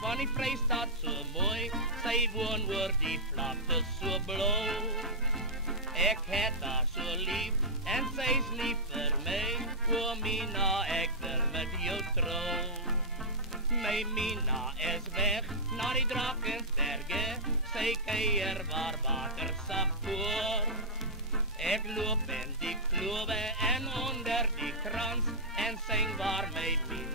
van die Vrystaat so mooi, sy woon oor die vlakte so blou. Ek het haar so lief, en sy is lief vir my, o Mina, ek wil met jou trou. My Mina is weg, na die Drakensberge, sy kuier waar water sag voor. Ek loop in die kloof en onder die krans, en sing waar my Mina